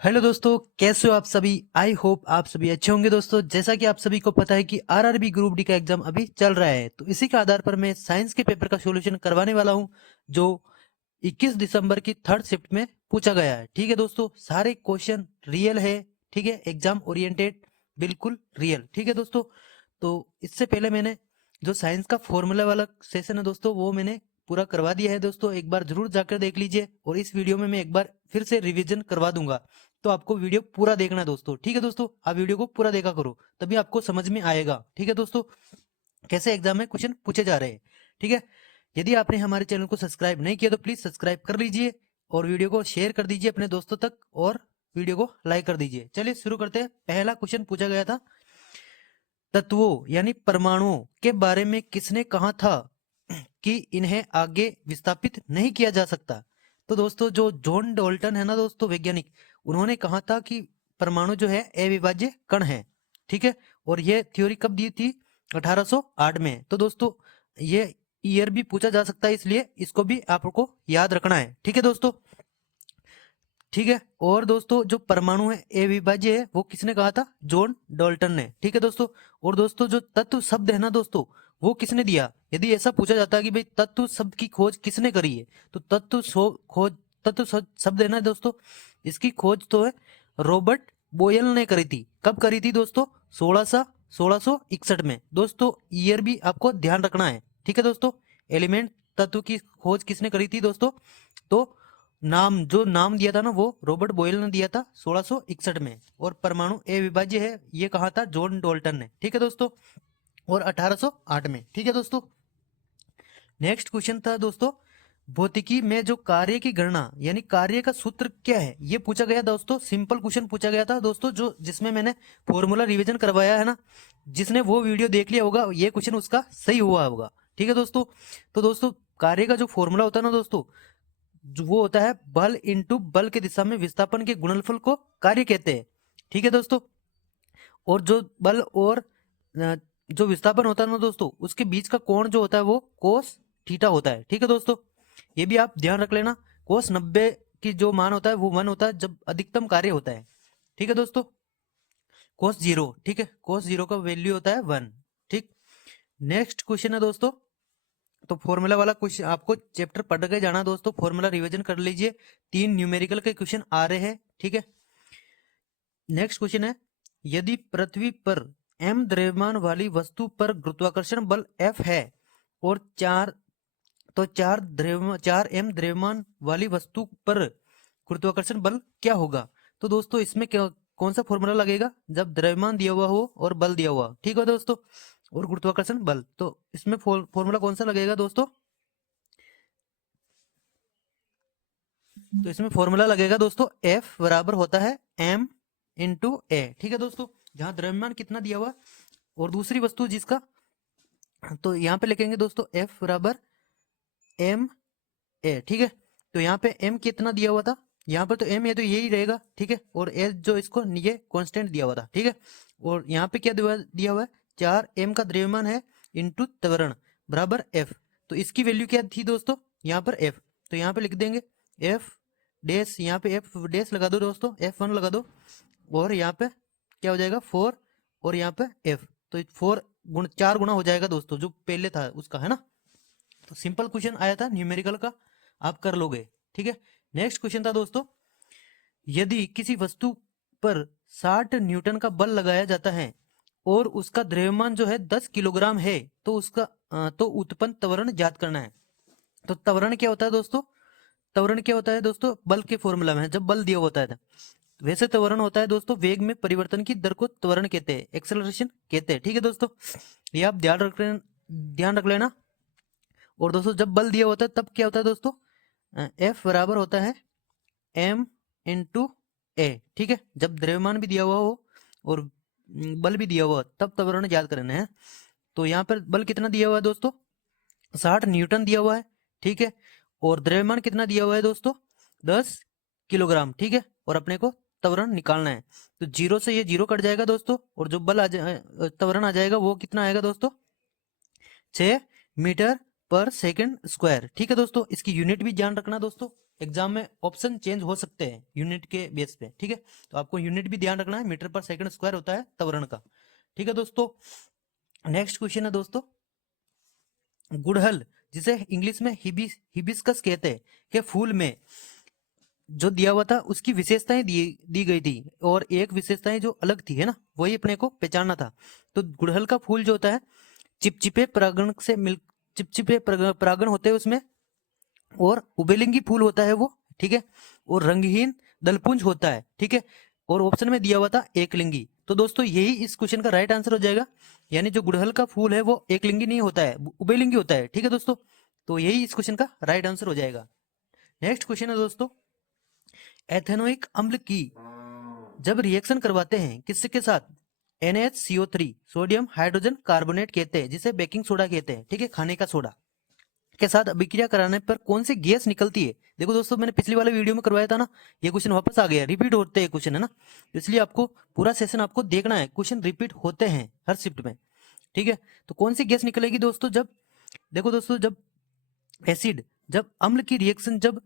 Hello दोस्तों, कैसे हो आप सभी। आई होप आप सभी अच्छे होंगे। दोस्तों, जैसा कि आप सभी को पता है कि आरआरबी ग्रुप डी का एग्जाम अभी चल रहा है, तो इसी के आधार पर मैं साइंस के पेपर का सॉल्यूशन करवाने वाला हूं, जो 21 दिसंबर की थर्ड शिफ्ट में पूछा गया है। ठीक है दोस्तों, सारे क्वेश्चन रियल है। ठीक है, एग्जाम ओरिएंटेड, बिल्कुल रियल। ठीक है दोस्तों, तो इससे पहले मैंने जो साइंस का फॉर्मूला वाला सेशन है दोस्तों, वो मैंने पूरा करवा दिया है। दोस्तों, एक बार जरूर जाकर देख लीजिए, और इस वीडियो में मैं एक बार फिर से रिवीजन करवा दूंगा। तो आपको वीडियो पूरा देखना है दोस्तों। ठीक है दोस्तों, आप वीडियो को पूरा देखा करो, तभी आपको समझ में आएगा। ठीक है दोस्तों, कैसे एग्जाम में क्वेश्चन पूछे जा रहे हैं। ठीक है, यदि आपने हमारे चैनल को सब्सक्राइब नहीं किया तो प्लीज सब्सक्राइब कर लीजिए, और वीडियो को शेयर कर दीजिए अपने दोस्तों तक, और वीडियो को लाइक कर दीजिए। चलिए शुरू करते हैं। पहला क्वेश्चन पूछा गया था, तत्वों यानी परमाणुओं के बारे में किसने कहा था कि इन्हें आगे विस्थापित नहीं किया जा सकता। तो दोस्तों, जो जॉन डॉल्टन है ना दोस्तों, वैज्ञानिक, उन्होंने कहा था कि परमाणु जो है अविभाज्य कण है। ठीक है, और ये थ्योरी कब दी थी? 1808 में। तो दोस्तों, ये ईयर भी पूछा जा सकता है, इसलिए इसको भी आपको याद रखना है। ठीक है दोस्तों, ठीक है। और दोस्तों, जो परमाणु है अविभाज्य है, वो किसने कहा था? जॉन डॉल्टन ने। ठीक है दोस्तों, और दोस्तों जो तत्व शब्द है ना दोस्तों, वो किसने दिया? यदि ऐसा पूछा जाता है कि भाई तत्व शब्द की खोज किसने करी है, तो खोज शब्द है ना दोस्तों, इसकी खोज तो है रॉबर्ट बोयल ने करी थी। कब करी थी दोस्तों? 1661 में। दोस्तों, ईयर भी आपको ध्यान रखना है। ठीक है दोस्तों, एलिमेंट तत्व की खोज किसने करी थी दोस्तों? तो नाम दिया था ना, वो रॉबर्ट बॉयल ने दिया था 1661 में। और परमाणु अविभाज्य है, ये कहा था जॉन डॉल्टन ने। ठीक है दोस्तों, और 1808 में। ठीक है दोस्तों, नेक्स्ट क्वेश्चन था दोस्तों, भौतिकी में जो कार्य की गणना यानी कार्य का सूत्र क्या है, ये पूछा गया दोस्तों। सिंपल क्वेश्चन पूछा गया था दोस्तों, जो जिसमें मैंने फॉर्मूला रिवीजन करवाया है ना, जिसने वो वीडियो देख लिया होगा, ये क्वेश्चन उसका सही हुआ होगा। ठीक है दोस्तों, तो दोस्तों कार्य का जो फॉर्मूला होता है ना दोस्तों, जो वो होता है बल इंटू बल के दिशा में विस्थापन के गुणनफल को कार्य कहते हैं। ठीक है दोस्तों, और जो बल और जो विस्थापन होता है ना दोस्तों, उसके बीच का कोण जो होता है वो कोस थीटा होता है। ठीक है दोस्तों, ये भी आप ध्यान रख लेना। कोस 90 की जो मान होता है वो 1 होता है जब अधिकतम कार्य होता है। ठीक है दोस्तों, कोस 0, ठीक है, कोस 0 का वैल्यू होता है 1। ठीक, नेक्स्ट क्वेश्चन है दोस्तों, तो फॉर्मूला वाला क्वेश्चन आपको चैप्टर पढ़ के जाना दोस्तों, फॉर्मूला रिवीजन कर लीजिए। 3 न्यूमेरिकल के क्वेश्चन आ रहे हैं। ठीक है, नेक्स्ट क्वेश्चन है, यदि पृथ्वी पर m द्रव्यमान वाली वस्तु पर गुरुत्वाकर्षण बल F है, और 4 m द्रव्यमान वाली वस्तु पर गुरुत्वाकर्षण बल क्या होगा? तो दोस्तों, इसमें क्या कौन सा फॉर्मूला लगेगा? जब द्रव्यमान दिया हुआ हो और बल दिया हुआ हो, ठीक है दोस्तों, और गुरुत्वाकर्षण बल, तो इसमें फॉर्मूला कौन सा लगेगा दोस्तों? तो इसमें फॉर्मूला लगेगा दोस्तों, F बराबर होता है m इंटू ए। ठीक है दोस्तों, जहां द्रव्यमान कितना दिया हुआ और दूसरी वस्तु जिसका, तो यहाँ पे लिखेंगे दोस्तों F बराबर m ए। ठीक है, तो यहाँ पे m कितना दिया हुआ था? यहाँ पर तो m है तो यही रहेगा। ठीक है, और s जो इसको ये कांस्टेंट दिया हुआ था। ठीक है, और यहाँ पे क्या दिया हुआ है? 4m का द्रव्यमान है इंटू त्वरण बराबर f। तो इसकी वैल्यू क्या थी दोस्तों? यहाँ पर f, तो यहाँ पे लिख देंगे f डैश, यहाँ पे f डैश लगा दो दोस्तों, f1 लगा दो, और यहाँ पे क्या हो जाएगा 4, और यहाँ पे f, तो 4 गुना हो जाएगा दोस्तों, जो पहले था उसका, है ना। तो सिंपल क्वेश्चन आया था न्यूमेरिकल का, आप कर लोगे। ठीक है, नेक्स्ट क्वेश्चन था दोस्तों, यदि किसी वस्तु पर 60 न्यूटन का बल लगाया जाता है और उसका द्रव्यमान जो है 10 किलोग्राम है, तो तो उत्पन्न त्वरण ज्ञात करना है। तो त्वरण क्या होता है दोस्तों? त्वरण क्या होता है दोस्तों? बल के फॉर्मूला में जब बल दिया होता है, वैसे त्वरण होता है दोस्तों वेग में परिवर्तन की दर को त्वरण कहते हैं, एक्सेलरेशन कहते हैं। ठीक है दोस्तों, ये आप ध्यान रख लेना। और दोस्तों, जब बल दिया होता है तब क्या होता है दोस्तों? F बराबर होता है m इंटू ए। ठीक है, जब द्रव्यमान भी दिया हुआ हो और बल भी दिया हुआ हो, तब त्वरण याद करना है। तो यहाँ पर बल कितना दिया हुआ है दोस्तों? 60 न्यूटन दिया हुआ है। ठीक है, और द्रव्यमान कितना दिया हुआ है दोस्तों? 10 किलोग्राम। ठीक है, और अपने को त्वरण निकालना है। तो 0 से ये 0 कट जाएगा दोस्तों, और जो त्वरण आ जाएगा वो कितना आएगा दोस्तों? 6 मीटर पर सेकंड स्क्वायर। ठीक है दोस्तों, इसकी यूनिट भी ध्यान रखना दोस्तों। एग्जाम में ऑप्शन चेंज हो सकते हैं यूनिट के बेस पे, ठीक है। तो आपको यूनिट भी ध्यान रखना है, मीटर पर सेकंड स्क्वायर होता है त्वरण का, ठीक है दोस्तों। नेक्स्ट क्वेश्चन है दोस्तों, गुड़हल जिसे इंग्लिश में हिबिस्कस कहते हैं के फूल में जो दिया हुआ था उसकी विशेषताएं दी गई थी, और एक विशेषताएं जो अलग थी, है ना, वही अपने को पहचानना था। तो गुड़हल का फूल जो होता है चिपचिपे परागण से मिल चिपचिपे परागण होते हैं उसमें, और उभयलिंगी फूल होता है वो, ठीक है, और रंगहीन दलपुंज होता है, ठीक है, और ऑप्शन में दिया हुआ था एकलिंगी। तो दोस्तों यही इस क्वेश्चन का राइट आंसर हो जाएगा, यानी जो गुड़हल का फूल है वो एकलिंगी नहीं होता है, उभयलिंगी होता है, ठीक है दोस्तों। तो यही इस क्वेश्चन का राइट आंसर हो जाएगा। नेक्स्ट क्वेश्चन है दोस्तों, एथेनोइक अम्ल की जब रिएक्शन करवाते हैं किसके के साथ, NaCO3 सोडियम हाइड्रोजन कार्बोनेट कहते हैं, जिसे बेकिंग सोडा कहते हैं, ठीक है, खाने का सोडा के साथ अभिक्रिया कराने पर कौन सी गैस निकलती है। देखो दोस्तों मैंने पिछली वाले वीडियो में करवाया था ना, ये क्वेश्चन वापस आ गया, रिपीट होते हैं क्वेश्चन, है ना, तो इसलिए आपको पूरा सेशन आपको देखना है, क्वेश्चन रिपीट होते हैं हर शिफ्ट में, ठीक है। तो कौन सी गैस निकलेगी दोस्तों, जब देखो दोस्तों जब एसिड जब अम्ल की रिएक्शन जब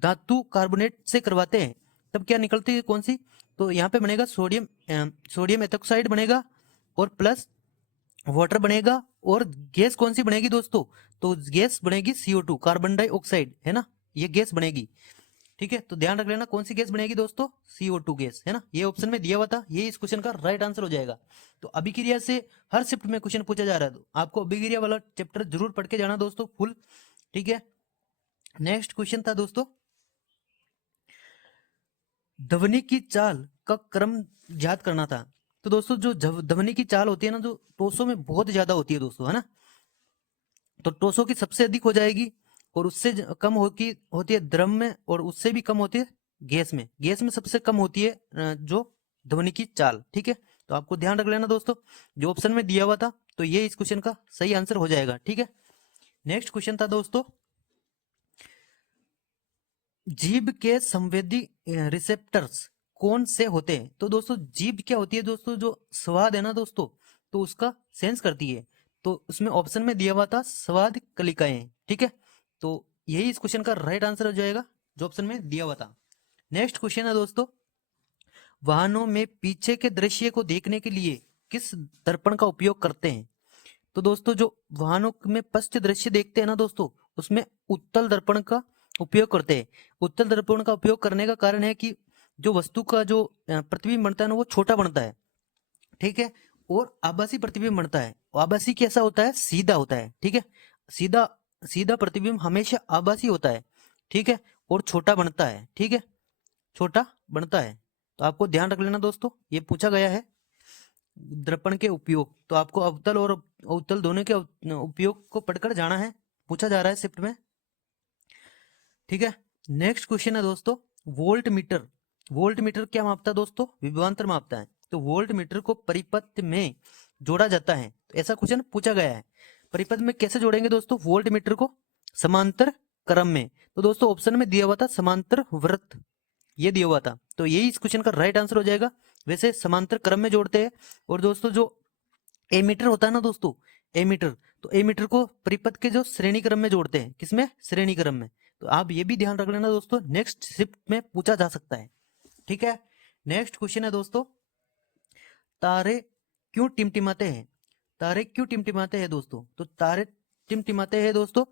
धातु कार्बोनेट से करवाते हैं तब क्या निकलती है, कौन सी, तो यहाँ पे बनेगा सोडियम एथोक्साइड बनेगा, और प्लस वाटर बनेगा, और गैस कौन सी बनेगी दोस्तों, तो गैस बनेगी CO2 कार्बन डाइऑक्साइड, है ना, ये गैस बनेगी, ठीक है। तो ध्यान रख लेना कौन सी गैस बनेगी दोस्तों, CO2 गैस, है ना, ये ऑप्शन में दिया हुआ था, ये इस क्वेश्चन का राइट आंसर हो जाएगा। तो अभिक्रिया से हर शिफ्ट में क्वेश्चन पूछा जा रहा है, तो आपको अभिक्रिया वाला चैप्टर जरूर पढ़ के जाना दोस्तों फुल, ठीक है। नेक्स्ट क्वेश्चन था दोस्तों, ध्वनि की चाल का क्रम ज्ञात करना था। तो दोस्तों जो ध्वनि की चाल होती है ना, जो टोसो में बहुत ज्यादा होती है दोस्तों, है ना, तो टोसो की सबसे अधिक हो जाएगी, और उससे कम होती है द्रव में, और उससे भी कम होती है गैस में, गैस में सबसे कम होती है जो ध्वनि की चाल, ठीक है। तो आपको ध्यान रख लेना दोस्तों, जो ऑप्शन में दिया हुआ था, तो ये इस क्वेश्चन का सही आंसर हो जाएगा, ठीक है। नेक्स्ट क्वेश्चन था दोस्तों, जीभ के संवेदी रिसेप्टर्स कौन से होते हैं। तो दोस्तों जीभ क्या होती है दोस्तों, जो स्वाद है ना दोस्तों, तो उसका सेंस करती है, तो उसमें ऑप्शन में दिया हुआ था स्वाद कलिकाएं, ठीक है। तो यही इस क्वेश्चन का राइट आंसर हो जाएगा, जो ऑप्शन में दिया हुआ था। नेक्स्ट क्वेश्चन है दोस्तों, वाहनों में पीछे के दृश्य को देखने के लिए किस दर्पण का उपयोग करते हैं। तो दोस्तों जो वाहनों में पश्च दृश्य देखते हैं ना दोस्तों, उसमें उत्तल दर्पण का उपयोग करते हैं। उत्तल दर्पण का उपयोग करने का कारण है कि जो वस्तु का जो प्रतिबिंब बनता है ना, वो छोटा बनता है, ठीक है, और आभासी प्रतिबिंब बनता है, आभासी कैसा होता है, सीधा होता है, ठीक है, सीधा सीधा प्रतिबिंब हमेशा आभासी होता है, ठीक है, और छोटा बनता है, ठीक है, छोटा बनता है। तो आपको ध्यान रख लेना दोस्तों, ये पूछा गया है दर्पण के उपयोग, तो आपको अवतल और अवतल दोनों के उपयोग को पढ़कर जाना है, पूछा जा रहा है शिफ्ट में, ठीक है। नेक्स्ट क्वेश्चन है दोस्तों, वोल्ट मीटर, वोल्ट मीटर क्या मापता है दोस्तों, विभवांतर मापता है। तो वोल्ट मीटर को परिपथ में जोड़ा जाता है, तो ऐसा क्वेश्चन पूछा गया है, परिपथ में कैसे जोड़ेंगे दोस्तों वोल्ट मीटर को, समांतर क्रम में। तो दोस्तों ऑप्शन में दिया हुआ था समांतर वृत्त, ये दिया हुआ था, तो यही इस क्वेश्चन का राइट आंसर हो जाएगा। वैसे समांतर क्रम में जोड़ते हैं, और दोस्तों जो एमीटर होता है ना दोस्तों, एमीटर, तो एमीटर को परिपथ के जो श्रेणी क्रम में जोड़ते हैं, किसमें, श्रेणी क्रम में। तो आप ये भी ध्यान रख लेना दोस्तों, नेक्स्ट शिफ्ट में पूछा जा सकता है, ठीक है। नेक्स्ट क्वेश्चन है दोस्तों, तारे क्यों टिमटिमाते हैं, तारे क्यों टिमटिमाते हैं दोस्तों। तो तारे टिमटिमाते हैं दोस्तों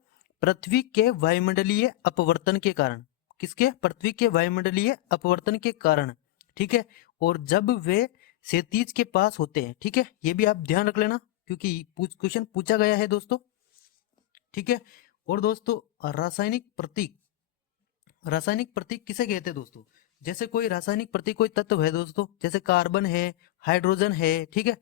पृथ्वी के वायुमंडलीय अपवर्तन के कारण, किसके, पृथ्वी के वायुमंडलीय अपवर्तन के कारण, ठीक है, और जब वे क्षितिज के पास होते हैं, ठीक है, ये भी आप ध्यान रख लेना क्योंकि क्वेश्चन पूछा गया है दोस्तों, ठीक है। और दोस्तों रासायनिक प्रतीक किसे कहते हैं दोस्तों, जैसे कोई रासायनिक प्रतीक कोई तत्व है दोस्तों, जैसे कार्बन है, हाइड्रोजन है, ठीक है,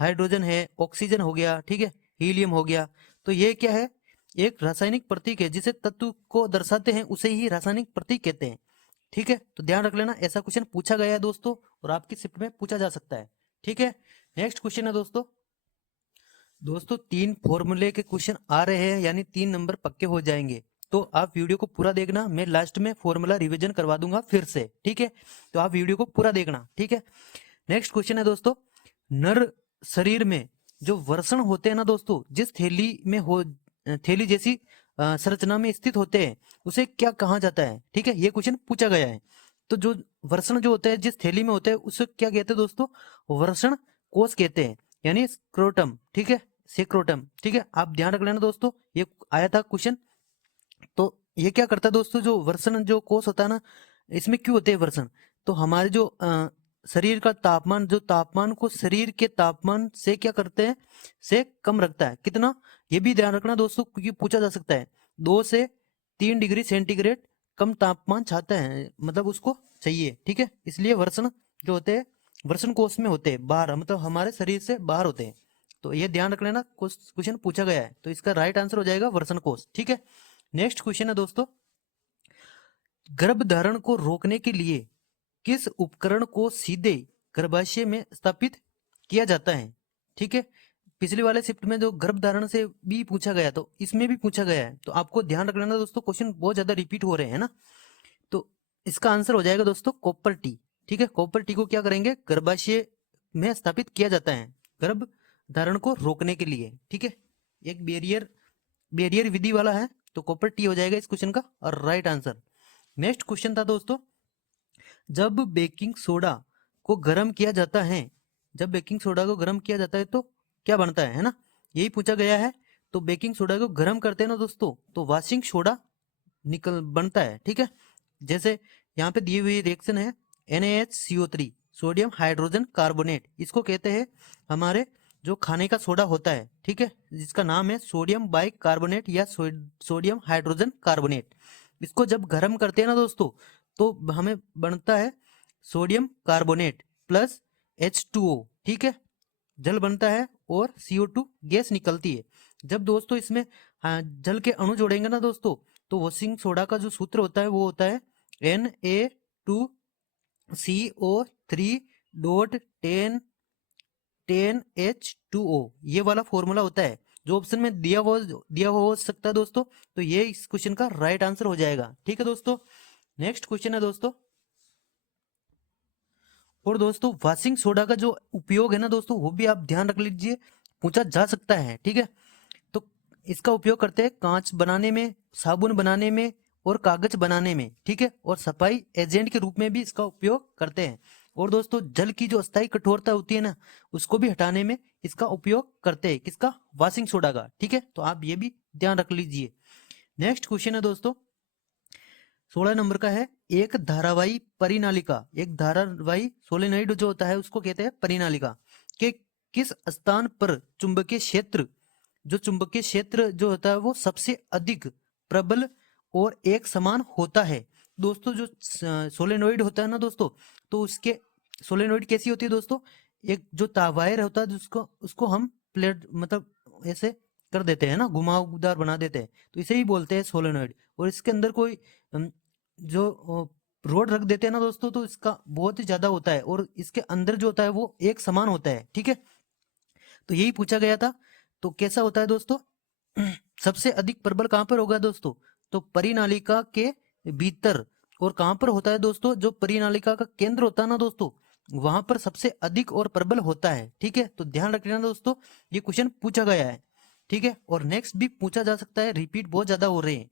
हाइड्रोजन है, ऑक्सीजन हो गया, ठीक है, हीलियम हो गया, तो ये क्या है, एक रासायनिक प्रतीक है, जिसे तत्व को दर्शाते हैं उसे ही रासायनिक प्रतीक कहते हैं, ठीक है। तो ध्यान रख लेना, ऐसा क्वेश्चन पूछा गया है दोस्तों, और आपकी शिफ्ट में पूछा जा सकता है, ठीक है। नेक्स्ट क्वेश्चन है दोस्तों, दोस्तों 3 फॉर्मूले के क्वेश्चन आ रहे हैं, यानी 3 नंबर पक्के हो जाएंगे, तो आप वीडियो को पूरा देखना, मैं लास्ट में फॉर्मूला रिवीजन करवा दूंगा फिर से, ठीक है, तो आप वीडियो को पूरा देखना, ठीक है। नेक्स्ट क्वेश्चन है दोस्तों, नर शरीर में जो वर्षण होते हैं ना दोस्तों, जिस थैली में हो थैली जैसी संरचना में स्थित होते हैं उसे क्या कहा जाता है। ठीक है, ये क्वेश्चन पूछा गया है। तो जो वृषण जो होता है जिस थैली में होता है उसे क्या कहते हैं दोस्तों, वृषण कोश कहते हैं, यानी स्क्रोटम। ठीक है, सेक्रोटम। ठीक है, आप ध्यान रख लेना दोस्तों, ये आया था क्वेश्चन। तो ये क्या करता है दोस्तों, जो वर्षण जो कोष होता है ना, इसमें क्यों होते हैं वर्षण, तो हमारे जो शरीर का तापमान, जो तापमान को शरीर के तापमान से क्या करते हैं, से कम रखता है। कितना, ये भी ध्यान रखना दोस्तों, क्योंकि पूछा जा सकता है। 2 से 3 डिग्री सेंटीग्रेड कम तापमान चाहता है, मतलब उसको चाहिए। ठीक है, इसलिए वर्षण जो होते हैं वर्षण कोष में होते हैं, बाहर, मतलब हमारे शरीर से बाहर होते हैं। तो ये ध्यान रख लेना, क्वेश्चन पूछा गया है, तो इसका राइट आंसर हो जाएगा वर्षण कोष। ठीक है, नेक्स्ट क्वेश्चन है दोस्तों, गर्भधारण को रोकने के लिए किस उपकरण को सीधे गर्भाशय में स्थापित किया जाता है। ठीक है, पिछले वाले शिफ्ट में जो गर्भधारण से भी पूछा गया, तो इसमें भी पूछा गया है, तो आपको ध्यान रख लेना दोस्तों, क्वेश्चन बहुत ज्यादा रिपीट हो रहे हैं ना। तो इसका आंसर हो जाएगा दोस्तों कॉपर टी। ठीक है, कॉपर टी को क्या करेंगे, गर्भाशय में स्थापित किया जाता है गर्भ धारण को रोकने के लिए। ठीक है, एक बैरियर विधि वाला है, तो कॉपर टी हो जाएगा इस क्वेश्चन का और राइट आंसर। नेक्स्ट क्वेश्चन था दोस्तों, जब बेकिंग सोडा को गर्म किया जाता है, जब बेकिंग सोडा को गर्म किया जाता है तो क्या बनता है ना, यही पूछा गया है। तो बेकिंग सोडा को गर्म करते हैं ना दोस्तों, तो वाशिंग सोडा निकल बनता है। ठीक है, जैसे यहाँ पे दी हुई रिएक्शन है NaHCO3 सोडियम हाइड्रोजन कार्बोनेट, इसको कहते हैं हमारे जो खाने का सोडा होता है। ठीक है, जिसका नाम है सोडियम बाइक कार्बोनेट या सोडियम हाइड्रोजन कार्बोनेट। इसको जब गर्म करते हैं ना दोस्तों, तो हमें बनता है सोडियम कार्बोनेट प्लस H2O। ठीक है, जल बनता है और CO2 गैस निकलती है। जब दोस्तों इसमें जल के अणु जोड़ेंगे ना दोस्तों, तो वॉशिंग सोडा का जो सूत्र होता है वो होता है Na2CO3.10H2O, ये वाला फॉर्मूला होता है, जो ऑप्शन में दिया हुआ हो सकता है दोस्तों। तो ये इस क्वेश्चन का राइट आंसर हो जाएगा। ठीक है दोस्तों, नेक्स्ट क्वेश्चन है दोस्तों, और दोस्तों वॉशिंग सोडा का जो उपयोग है ना दोस्तों, वो भी आप ध्यान रख लीजिए, पूछा जा सकता है। ठीक है, तो इसका उपयोग करते हैं कांच बनाने में, साबुन बनाने में और कागज बनाने में। ठीक है, और सफाई एजेंट के रूप में भी इसका उपयोग करते हैं। और दोस्तों जल की जो अस्थायी कठोरता होती है ना, उसको भी हटाने में इसका उपयोग करते हैं, किसका, वॉशिंग सोडा का। ठीक है, तो आप ये भी ध्यान रख लीजिए। नेक्स्ट क्वेश्चन है दोस्तों, 16 नंबर का है, एक धारावाही परिनालिका, एक धारावाही सोलेनोइड जो होता है उसको कहते हैं परिनालिका के किस स्थान पर चुंबकीय क्षेत्र, जो चुंबकीय क्षेत्र जो होता है वो सबसे अधिक प्रबल और एक समान होता है। दोस्तों जो सोलेनोइड होता है ना दोस्तों, तो उसके सोलेनोइड कैसी होती है दोस्तों, एक जो वायर होता है जिसको उसको हम प्लेट मतलब ऐसे कर देते हैं ना, घुमावदार बना देते हैं, तो इसे ही बोलते हैं सोलेनोइड। और इसके अंदर कोई जो रोड रख देते हैं ना दोस्तों, तो इसका बहुत ही ज्यादा होता है और इसके अंदर जो होता है वो एक समान होता है। ठीक है, तो यही पूछा गया था। तो कैसा होता है दोस्तों, सबसे अधिक प्रबल कहां पर होगा दोस्तों, तो परिनालिका के भीतर। और कहां पर होता है दोस्तों, जो परिनालिका का केंद्र होता है ना दोस्तों, वहां पर सबसे अधिक और प्रबल होता है। ठीक है, तो ध्यान रखना दोस्तों, ये क्वेश्चन पूछा गया है। ठीक है, और नेक्स्ट भी पूछा जा सकता है, रिपीट बहुत ज्यादा हो रहे हैं।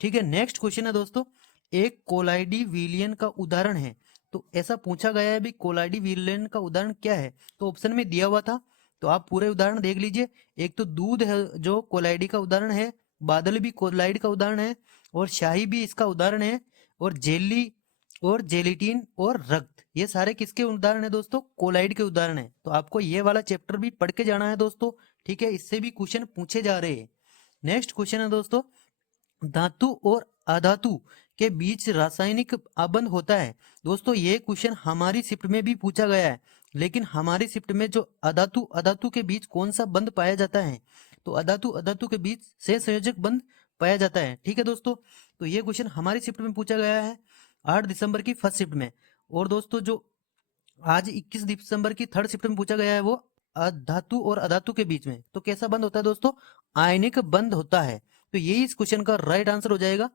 ठीक है, नेक्स्ट क्वेश्चन है दोस्तों, एक कोलाइडी विलयन का उदाहरण है। तो ऐसा पूछा गया है भी, कोलाइडी विलयन का उदाहरण क्या है, तो ऑप्शन में दिया हुआ था, तो आप पूरे उदाहरण देख लीजिए। एक तो दूध है जो कोलाइडी का उदाहरण है, बादल भी कोलाइड का उदाहरण है, और शाही भी इसका उदाहरण है, और जेली और जेलिटिन और रक्त, ये सारे किसके उदाहरण है दोस्तों, कोलाइड के उदाहरण है। तो आपको ये वाला चैप्टर भी पढ़ के जाना है दोस्तों। ठीक है, इससे भी क्वेश्चन पूछे जा रहे हैं। नेक्स्ट क्वेश्चन है दोस्तों, धातु और अधातु के बीच रासायनिक आबंध होता है। दोस्तों ये क्वेश्चन हमारी शिफ्ट में भी पूछा गया है, लेकिन हमारी शिफ्ट में जो अधातु अधातु के बीच कौन सा बंध पाया जाता है, तो अधातु अधातु के बीच से संयोजक बंध पाया जाता है। ठीक है दोस्तों, तो ये क्वेश्चन हमारी शिफ्ट में पूछा गया है 8 दिसंबर की फर्स्ट शिफ्ट में। और दोस्तों जो आज 21 दिसंबर की थर्ड शिफ्ट में पूछा गया है, वो धातु और अधातु के बीच में तो कैसा बंध होता है दोस्तों, आयनिक बंध होता है। तो यही इस क्वेश्चन का राइट आंसर हो जाएगा।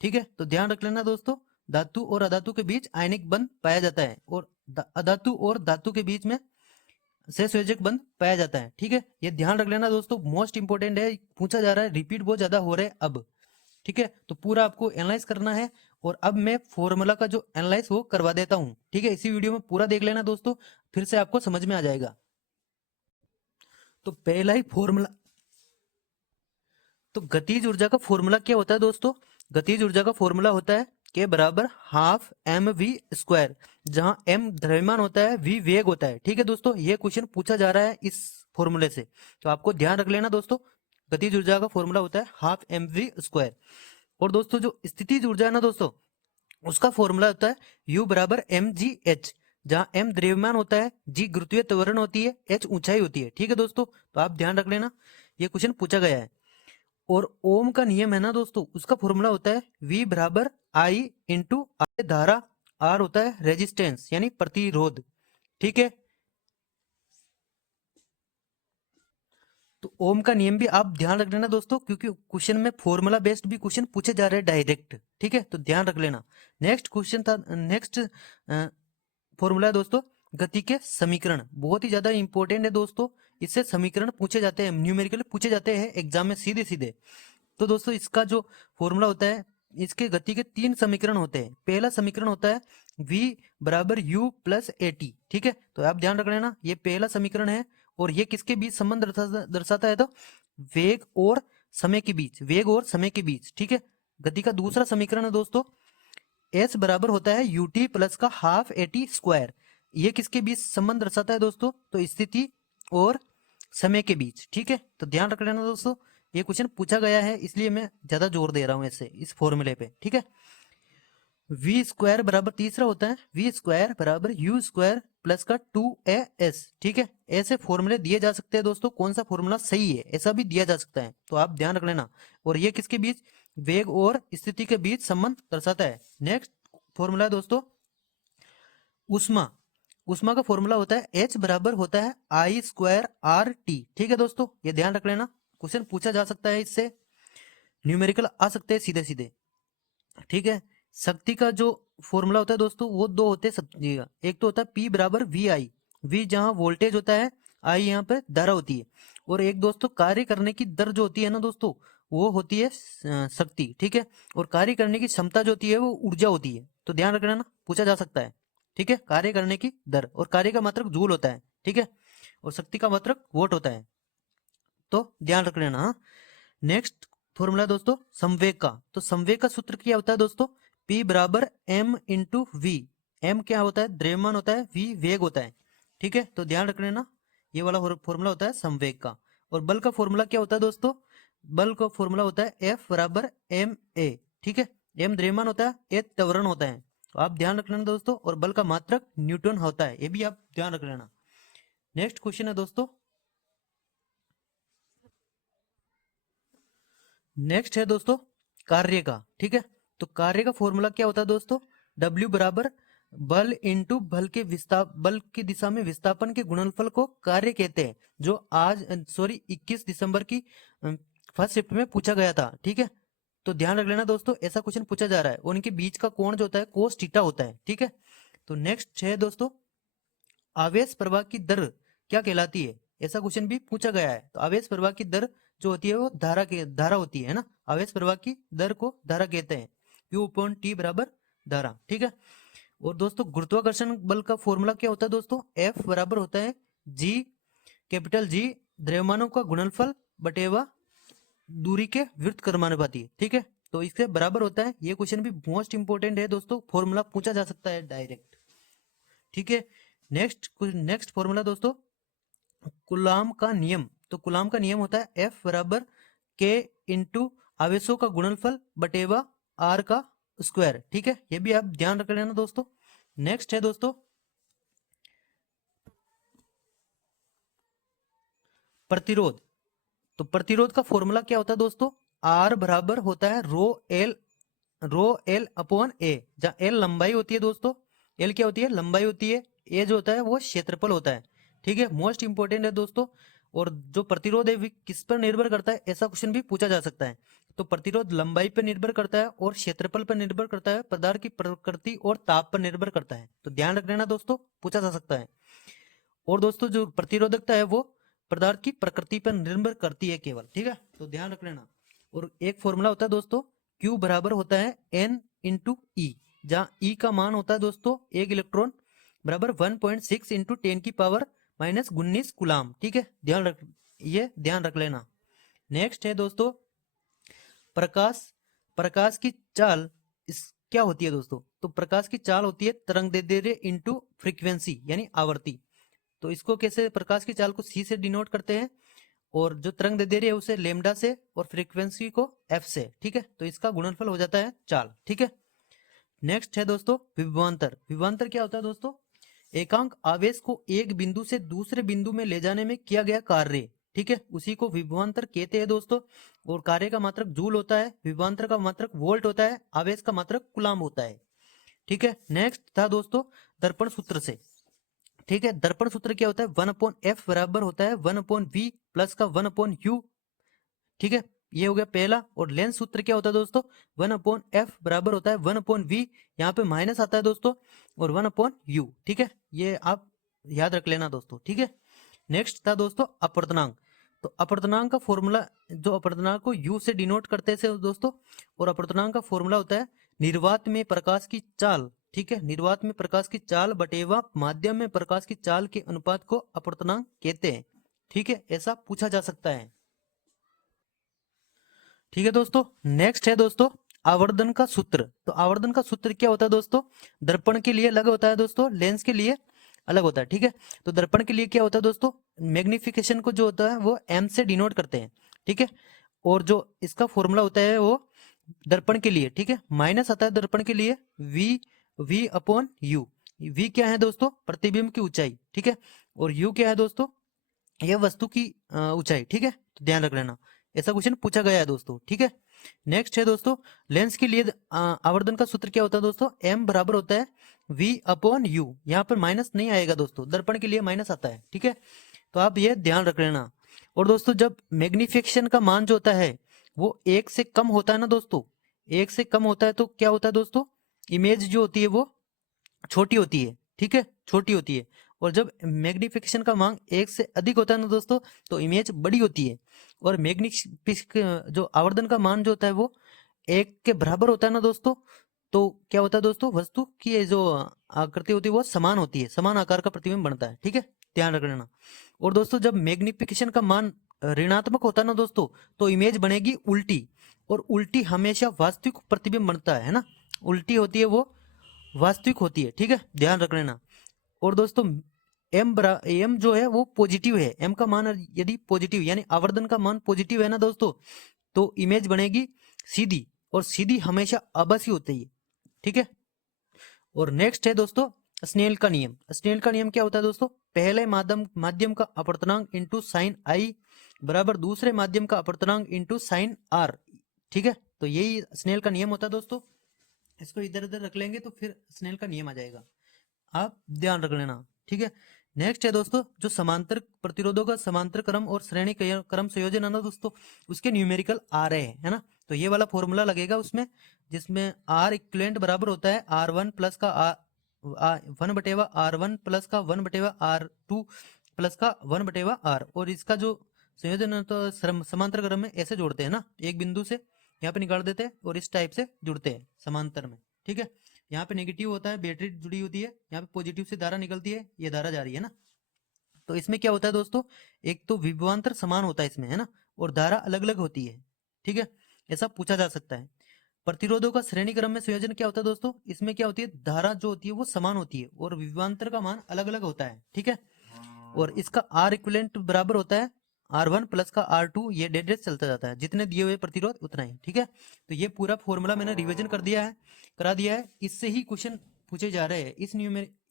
ठीक है, तो ध्यान रख लेना दोस्तों, धातु और अधातु के बीच आयनिक बंध पाया जाता है, और अधातु और धातु के बीच में से संयोजक बंध पाया जाता है। ठीक है, ये ध्यान रख लेना दोस्तों, मोस्ट इंपोर्टेंट है, पूछा जा रहा है, रिपीट बहुत ज्यादा हो रहा है अब। ठीक है, तो पूरा आपको एनालाइज करना है, और अब मैं फॉर्मूला का जो एनालाइज वो करवा देता हूं। ठीक है, इसी वीडियो में पूरा देख लेना दोस्तों, फिर से आपको समझ में आ जाएगा। तो पहला ही फॉर्मूला, तो गतिज ऊर्जा का फॉर्मूला क्या होता है दोस्तों? गतिज ऊर्जा का फॉर्मूला होता है के बराबर हाफ एम वी स्क्वायर, जहां एम द्रव्यमान होता है, वी वेग होता है। ठीक है दोस्तों, ये क्वेश्चन पूछा जा रहा है इस फॉर्मूले से, तो आपको ध्यान रख लेना दोस्तों। गतिज ऊर्जा का फॉर्मूला होता है हाफ एम वी स्क्वायर। और दोस्तों जो स्थितिज ऊर्जा है ना दोस्तों, उसका फॉर्मूला होता है यू बराबर एम जी एच, जहां एम द्रव्यमान होता है, जी गुरुत्वीय त्वरण होती है, एच ऊंचाई होती है। ठीक है दोस्तों, तो आप ध्यान रख लेना, ये क्वेश्चन पूछा गया है। और ओम का नियम है ना दोस्तों, उसका फॉर्मूला होता है V बराबर आई इंटू आर, धारा, आर होता है रेजिस्टेंस यानी प्रतिरोध। ठीक है, तो ओम का नियम भी आप ध्यान रख लेना दोस्तों, क्योंकि क्वेश्चन में फॉर्मूला बेस्ड भी क्वेश्चन पूछे जा रहे हैं डायरेक्ट। ठीक है, तो ध्यान रख लेना। नेक्स्ट क्वेश्चन था, नेक्स्ट फॉर्मूला है दोस्तों गति के समीकरण, बहुत ही ज्यादा इंपॉर्टेंट है दोस्तों, इससे समीकरण पूछे जाते हैं, न्यूमेरिकल पूछे जाते हैं एग्जाम में सीधे सीधे। तो दोस्तों इसका जो फॉर्मूला होता है, इसके गति के 3 समीकरण होते हैं। पहला समीकरण होता है v बराबर u प्लस ए टी। ठीक है, तो आप ध्यान रख लेना, ये पहला समीकरण है, और ये किसके बीच संबंध दर्शाता है? तो वेग और समय के बीच, वेग और समय के बीच। ठीक है, गति का दूसरा समीकरण है दोस्तों s बराबर होता है ut प्लस का हाफ ए टी स्क्वायर। ये किसके बीच संबंध दर्शाता है दोस्तों? तो स्थिति और समय के बीच। ठीक है, तो ध्यान रख लेना दोस्तों, ये क्वेश्चन पूछा गया है, इसलिए मैं ज्यादा जोर दे रहा हूं ऐसे इस फॉर्मूले पे। ठीक है, वी स्क्वायर बराबर तीसरा होता है वी स्क्वायर बराबर यू स्क्वायर प्लस का 2as। ठीक है, ऐसे फॉर्मूले दिए जा सकते हैं दोस्तों, कौन सा फॉर्मूला सही है ऐसा भी दिया जा सकता है, तो आप ध्यान रख लेना। और ये किसके बीच? वेग और स्थिति के बीच संबंध दर्शाता है। नेक्स्ट फॉर्मूला है दोस्तों उष्मा। उष्मा का फॉर्मूला होता है H बराबर होता है आई स्क्वायर आर टी। ठीक है दोस्तों, ये ध्यान रख लेना, क्वेश्चन पूछा जा सकता है, इससे न्यूमेरिकल आ सकते हैं सीधे सीधे। ठीक है, शक्ति का जो फॉर्मूला होता है दोस्तों, वो दो होते हैं शक्ति का, एक तो होता है P बराबर वी आई, वी जहां वोल्टेज होता है, आई यहाँ पे धारा होती है, और एक दोस्तों कार्य करने की दर जो होती है ना दोस्तों, वो होती है शक्ति। ठीक है, और कार्य करने की क्षमता जो होती है वो ऊर्जा होती है, तो ध्यान रखना ना, पूछा जा सकता है। ठीक है, कार्य करने की दर, और कार्य का मात्रक जूल होता है। ठीक है, और शक्ति का मात्रक वोट होता है, तो ध्यान रख लेना। हाँ, नेक्स्ट फॉर्मूला दोस्तों संवेग का, तो संवेग का सूत्र क्या होता है दोस्तों? P बराबर m इंटू वी। m क्या होता है? द्रव्यमान होता है, v वेग होता है। ठीक है, तो ध्यान रख लेना, ये वाला फॉर्मूला होता है संवेग का। और बल का फॉर्मूला क्या होता है दोस्तों? बल का फॉर्मूला होता है F बराबर एम ए। ठीक है, m द्रव्यमान होता है, a त्वरण होता है, तो आप ध्यान रख लेना दोस्तों। और बल का मात्रक न्यूटन होता है, ये भी आप ध्यान रख लेना। नेक्स्ट क्वेश्चन है दोस्तों, नेक्स्ट है दोस्तों कार्य का। ठीक है, तो कार्य का फॉर्मूला क्या होता है दोस्तों? W बराबर बल इंटू बल की दिशा में विस्थापन के गुणनफल को कार्य कहते हैं, जो आज 21 दिसंबर की फर्स्ट शिफ्ट में पूछा गया था। ठीक है, तो ध्यान रख लेना दोस्तों, ऐसा क्वेश्चन पूछा जा रहा है, और उनके बीच का कोण जो होता है कोस थीटा होता है। ठीक है, तो नेक्स्ट है दोस्तों आवेश प्रवाह की दर क्या कहलाती है? ऐसा क्वेश्चन भी पूछा गया है। तो आवेश प्रवाह की दर जो होती है वो धारा होती है ना, आवेश प्रवाह की दर को धारा कहते हैं, Q अपॉन T बराबर धारा। ठीक है, और दोस्तों गुरुत्वाकर्षण बल का फॉर्मूला क्या होता है दोस्तों? F बराबर होता है G, कैपिटल G द्रव्यमानों का गुणनफल बटेवा दूरी के व्युत्क्रमानुपाती। ठीक है, तो इसके बराबर होता है। ये क्वेश्चन भी मोस्ट इंपोर्टेंट है दोस्तों, फॉर्मूला पूछा जा सकता है डायरेक्ट। ठीक है, नेक्स्ट फॉर्मूला दोस्तों कूलाम का नियम। तो कूलाम का नियम होता है F बराबर K इंटू आवेशों का गुणनफल बटेवा R का स्क्वायर। ठीक है, ये भी आप ध्यान रख लेना दोस्तों। नेक्स्ट है दोस्तों प्रतिरोध। तो प्रतिरोध का फॉर्मूला क्या होता है दोस्तों? R बराबर होता है रो एल अपॉन ए, जहां एल लंबाई होती है दोस्तों, एल क्या होती है? लंबाई होती है, ए जो होता है वो क्षेत्रफल होता है। ठीक है, मोस्ट इंपोर्टेंट है दोस्तों। और जो प्रतिरोध है वो किस पर निर्भर करता है, ऐसा क्वेश्चन भी पूछा जा सकता है। तो प्रतिरोध लंबाई पर निर्भर करता है, और क्षेत्रफल पर निर्भर करता है, पदार्थ की प्रकृति और ताप पर निर्भर करता है, तो ध्यान रख लेना दोस्तों, पूछा जा सकता है। और दोस्तों जो प्रतिरोधकता है वो पदार्थ की प्रकृति पर निर्भर करती है केवल, ठीक है, तो ध्यान रख लेना। और एक फॉर्मूला होता है दोस्तों, Q बराबर होता है N इंटू ई, जहाँ ई का मान होता है दोस्तों एक इलेक्ट्रॉन बराबर 1.6 इंटू 10⁻⁻⁹ कूलाम, ठीक है, ध्यान रख लेना। नेक्स्ट है दोस्तों प्रकाश की चाल इस क्या होती है दोस्तों, तो प्रकाश की चाल होती है तरंग दैर्ध्य इंटू फ्रीक्वेंसी यानी आवर्ती। तो इसको कैसे, प्रकाश की चाल को सी से डिनोट करते हैं, और जो तरंग दैर्ध्य है उसे लेमडा से, और फ्रीक्वेंसी को एफ से, ठीक है, तो इसका गुणनफल हो जाता है चाल, ठीक है। नेक्स्ट है दोस्तों विभवांतर। विभवांतर क्या होता है दोस्तों, एकांक आवेश को एक बिंदु से दूसरे बिंदु में ले जाने में किया गया कार्य, ठीक है, उसी को विभवांतर कहते हैं दोस्तों। और कार्य का मात्रक जूल होता है, विभवांतर का मात्रक वोल्ट होता है, आवेश का मात्रक कूलाम होता है, ठीक है। नेक्स्ट था दोस्तों दर्पण सूत्र से, ठीक है, दर्पण सूत्र क्या होता है, 1/f बराबर होता है 1/v प्लस का 1/u, ठीक है, ये हो गया पहला। और लेंस सूत्र क्या होता है दोस्तों, 1/f बराबर होता है 1/v, यहाँ पे माइनस आता है दोस्तों, और 1/u, ठीक है, ये आप याद रख लेना दोस्तों, ठीक है। नेक्स्ट था दोस्तों अपवर्तनांक। तो अपवर्तनांक का फॉर्मूला, जो अपवर्तनांक को u से डिनोट करते हैं दोस्तों, और अपवर्तनांक का फॉर्मूला होता है निर्वात में प्रकाश की चाल, ठीक है, निर्वात में प्रकाश की चाल बटेवा माध्यम में प्रकाश की चाल के अनुपात को अपवर्तनांक कहते हैं, ठीक है, ऐसा पूछा जा सकता है, ठीक है दोस्तों। नेक्स्ट है दोस्तों आवर्धन का सूत्र। तो आवर्धन का सूत्र क्या होता है दोस्तों, दर्पण के लिए अलग होता है दोस्तों, लेंस के लिए अलग होता है, ठीक है। तो दर्पण के लिए क्या होता है दोस्तों, मैग्निफिकेशन को जो होता है वो m से डिनोट करते हैं, ठीक है, और जो इसका फॉर्मूला होता है वो दर्पण के लिए, ठीक है, माइनस आता है दर्पण के लिए v/u। v क्या है दोस्तों, प्रतिबिंब की ऊंचाई, ठीक है, और u क्या है दोस्तों, यह वस्तु की ऊंचाई, ठीक है, तो ध्यान रख लेना, ऐसा क्वेश्चन पूछा गया है दोस्तों, ठीक है। नेक्स्ट है दोस्तों लेंस के लिए आवर्धन का सूत्र क्या होता है दोस्तों, m बराबर होता है v/u, यहाँ पर माइनस नहीं आएगा दोस्तों, दर्पण के लिए माइनस आता है, ठीक है, तो आप ये ध्यान रख लेना। और दोस्तों जब मैग्निफिकेशन का मान जो होता है वो एक से कम होता है ना दोस्तों, एक से कम होता है तो क्या होता है दोस्तों, इमेज जो होती है वो छोटी होती है, ठीक है, छोटी होती है। और जब मैग्निफिकेशन का मान एक से अधिक होता है ना दोस्तों, तो इमेज बड़ी होती है। और जो आवर्धन का मान जो होता है वो एक के बराबर होता है ना दोस्तों, तो क्या होता है दोस्तों, वस्तु की ये जो आकृति होती है वो समान होती है, समान आकार का प्रतिबिंब बनता है, ठीक है, ध्यान रख लेना। और दोस्तों जब मैग्निफिकेशन का मान ऋणात्मक होता है ना दोस्तों, तो इमेज बनेगी उल्टी, और उल्टी हमेशा वास्तविक प्रतिबिंब बनता है ना, उल्टी होती है वो वास्तविक होती है, ठीक है, ध्यान रख लेना। और दोस्तों एम जो है वो पॉजिटिव है, एम का मान यदि पॉजिटिव यानी आवर्धन का मान पॉजिटिव है ना दोस्तों, तो इमेज बनेगी सीधी, और सीधी हमेशा आभासी होती है, ठीक है। और नेक्स्ट है दोस्तों स्नेल का नियम। स्नेल का नियम क्या होता है दोस्तों, पहले माध्यम का अपवर्तनांक इंटू साइन आई बराबर दूसरे माध्यम का अपवर्तनांक इंटू साइन आर, ठीक है, तो यही स्नेल का नियम होता है दोस्तों। इसको इधर उधर रख लेंगे तो फिर स्नेल का नियम आ जाएगा, आप ध्यान रख लेना, ठीक है। नेक्स्ट है दोस्तों जो समांतर प्रतिरोधों का समांतर क्रम और श्रेणी क्रम संयोजन है ना दोस्तों, उसके न्यूमेरिकल आ रहे हैं, है ना, तो ये वाला फॉर्मूला लगेगा उसमें, जिसमें आर इक्विवेलेंट बराबर होता है R1 प्लस का 1/R1 प्लस का 1/R2 प्लस का 1/R, और इसका जो संयोजन है तो समांतर क्रम में ऐसे जोड़ते हैं ना, एक बिंदु से यहाँ पे निकाल देते हैं और इस टाइप से जुड़ते हैं समांतर में, ठीक है। यहाँ पे नेगेटिव होता है, बैटरी जुड़ी होती है, यहाँ पे पॉजिटिव से धारा निकलती है, ये धारा जा रही है ना। तो इसमें क्या होता है दोस्तों, एक तो विभवांतर समान होता है इसमें, है ना, और धारा अलग अलग होती है, ठीक है, ऐसा पूछा जा सकता है। प्रतिरोधों का श्रेणी क्रम में संयोजन क्या होता है दोस्तों, इसमें क्या होती है, धारा जो होती है वो समान होती है और विभवांतर का मान अलग अलग होता है, ठीक है। और इसका आर इक्विवेलेंट बराबर होता है R1 प्लस का R2, ये डेड डेड चलता जाता है, जितने दिए हुए प्रतिरोध उतना ही, ठीक है। तो ये पूरा फॉर्मूला मैंने रिवीजन करा दिया है, इससे ही क्वेश्चन पूछे जा रहे हैं,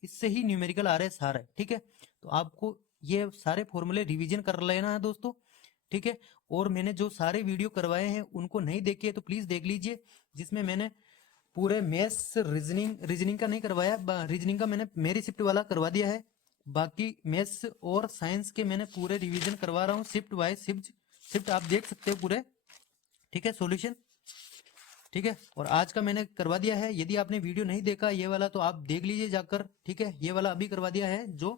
इससे ही न्यूमेरिकल आ रहे हैं सारे, ठीक है। तो आपको ये सारे फॉर्मूले रिवीजन कर लेना है दोस्तों, ठीक है। और मैंने जो सारे वीडियो करवाए हैं उनको नहीं देखे तो प्लीज देख लीजिए, जिसमें मैंने पूरे मैथ्स रीजनिंग का नहीं करवाया, रीजनिंग का मैंने मेरी शिफ्ट वाला करवा दिया है, बाकी मैथ्स और साइंस के मैंने पूरे रिवीजन करवा रहा हूँ शिफ्ट वाइज, शिफ्ट आप देख सकते हो पूरे, ठीक है, सॉल्यूशन, ठीक है। और आज का मैंने करवा दिया है, यदि आपने वीडियो नहीं देखा ये वाला तो आप देख लीजिए जाकर, ठीक है, ये वाला अभी करवा दिया है जो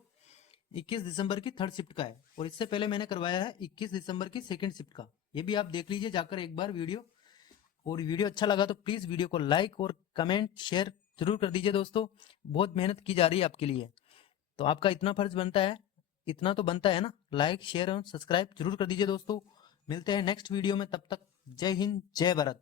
21 दिसंबर की थर्ड शिफ्ट का है, और इससे पहले मैंने करवाया है 21 दिसंबर की सेकंड शिफ्ट का। ये भी आप देख लीजिए जाकर एक बार वीडियो। और वीडियो अच्छा लगा तो प्लीज़ वीडियो को लाइक और कमेंट शेयर जरूर कर दीजिए दोस्तों। बहुत मेहनत की जा रही है आपके लिए, तो आपका इतना फर्ज बनता है, इतना तो बनता है ना, लाइक शेयर और सब्सक्राइब जरूर कर दीजिए दोस्तों। मिलते हैं नेक्स्ट वीडियो में, तब तक जय हिंद जय भारत।